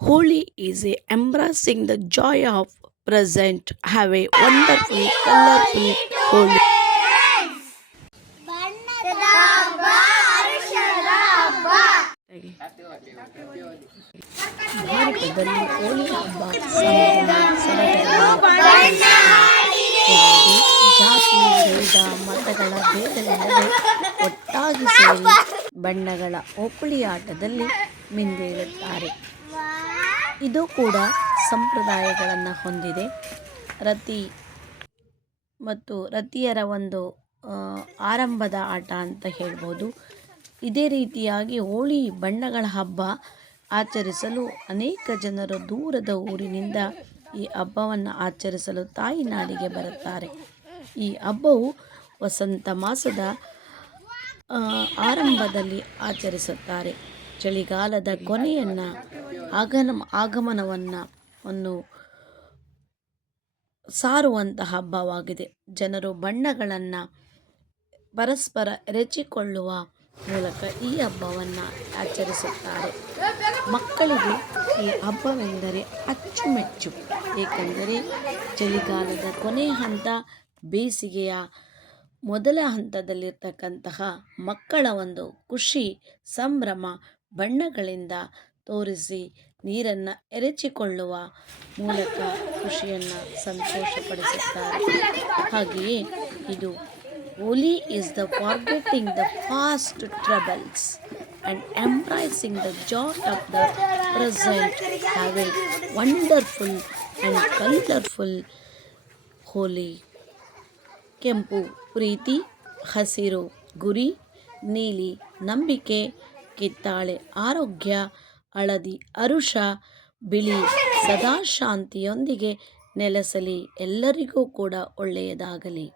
Holi is a embracing the joy of present. Have a wonderful, colorful Holi. ಭಾರತದಲ್ಲಿ ಹೋಳಿ ಹಬ್ಬ ಯಾವುದೇ ಜಾತಿ ಭೇದ ಮತಗಳ ಭೇದವಿಲ್ಲದೆ ಒಟ್ಟಾಗಿ ಸೇರಿ ಬಣ್ಣಗಳ ಓಕುಳಿಯಾಟದಲ್ಲಿ ಮಿಂದೇಳುತ್ತಾರೆ. ಇದು ಕೂಡ ಸಂಪ್ರದಾಯಗಳನ್ನು ಹೊಂದಿದೆ. ರತಿ ಮತ್ತು ರತಿಯರ ಒಂದು ಆರಂಭದ ಆಟ ಅಂತ ಹೇಳ್ಬೋದು. ಇದೇ ರೀತಿಯಾಗಿ ಹೋಳಿ ಬಣ್ಣಗಳ ಹಬ್ಬ ಆಚರಿಸಲು ಅನೇಕ ಜನರು ದೂರದ ಊರಿನಿಂದ ಈ ಹಬ್ಬವನ್ನು ಆಚರಿಸಲು ತಾಯಿನಾಡಿಗೆ ಬರುತ್ತಾರೆ. ಈ ಹಬ್ಬವು ವಸಂತ ಮಾಸದ ಆರಂಭದಲ್ಲಿ ಆಚರಿಸುತ್ತಾರೆ. ಚಳಿಗಾಲದ ಕೊನೆಯನ್ನು ಆಗಮನವನ್ನು ಸಾರುವಂತಹ ಹಬ್ಬವಾಗಿದೆ. ಜನರು ಬಣ್ಣಗಳನ್ನು ಪರಸ್ಪರ ಎರಚಿಕೊಳ್ಳುವ ಮೂಲಕ ಈ ಹಬ್ಬವನ್ನು ಆಚರಿಸುತ್ತಾರೆ. ಮಕ್ಕಳಿಗೆ ಈ ಹಬ್ಬವೆಂದರೆ ಅಚ್ಚುಮೆಚ್ಚು. ಏಕೆಂದರೆ ಚಳಿಗಾಲದ ಕೊನೆಯ ಹಂತ, ಬೇಸಿಗೆಯ ಮೊದಲ ಹಂತದಲ್ಲಿರ್ತಕ್ಕಂತಹ ಮಕ್ಕಳ ಒಂದು ಖುಷಿ ಸಂಭ್ರಮ ಬಣ್ಣಗಳಿಂದ ತೋರಿಸಿ ನೀರನ್ನು ಎರಚಿಕೊಳ್ಳುವ ಮೂಲಕ ಖುಷಿಯನ್ನು ಸಂತೋಷಪಡಿಸುತ್ತಾರೆ. ಹಾಗೆಯೇ ಇದು Holi is the forgetting the past troubles and embracing the joy of the present. Have a wonderful and colorful Holi. ಕೆಂಪು ಪ್ರೀತಿ, ಹಸಿರು ಗುರಿ, ನೀಲಿ ನಂಬಿಕೆ, ಕಿತ್ತಾಳೆ ಆರೋಗ್ಯ, ಹಳದಿ ಹರುಷ, ಬಿಳಿ ಸದಾ ಶಾಂತಿಯೊಂದಿಗೆ ನೆಲೆಸಲಿ. ಎಲ್ಲರಿಗೂ ಕೂಡ ಒಳ್ಳೆಯದಾಗಲಿ.